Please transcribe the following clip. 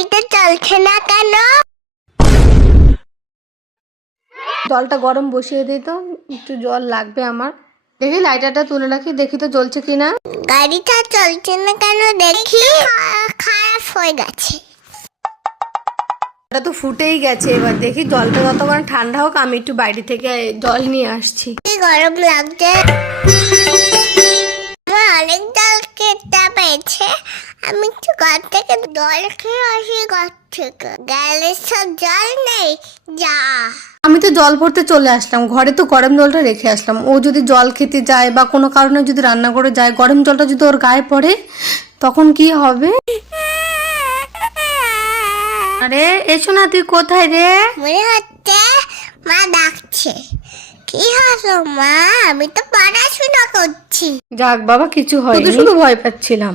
গাড়িটা চলছে না কেন? জলটা গরম বসিয়ে দিই তো, একটু জল লাগবে আমার। দেখি লাইটারটা তুলে রাখি, দেখি তো জ্বলছে কিনা। গাড়িটা চলছে না কেন দেখি। খারাপ হয়ে গেছে। এটা তো ফুটেই গেছে। এবার দেখি জলটা যতক্ষণ ঠান্ডা হোক, আমি একটু বাইরে থেকে জল নিয়ে আসছি। কি গরম লাগছে। আমার অনেক জল খেতে পেয়েছে। আমি একটু ঘর থেকে জল খেয়ে আসি। ঘর থেকে গ্যালের সব জল নেই। যা, আমি তো জল ভরতে চলে আসলাম, ঘরে তো গরম জলটা রেখে আসলাম। ও যদি জল খেতে যায় বা কোনো কারণে যদি রান্না করে যায়, গরম জলটা যদি ওর গায়ে পড়ে তখন কি হবে? আরে এসো না, তুই কোথায় রে? মনে হচ্ছে মা ডাকছে। কি হলো মা? আমি তো পড়াশোনা করছি। যাক বাবা, কিছু হয়, শুধু ভয় পাচ্ছিলাম।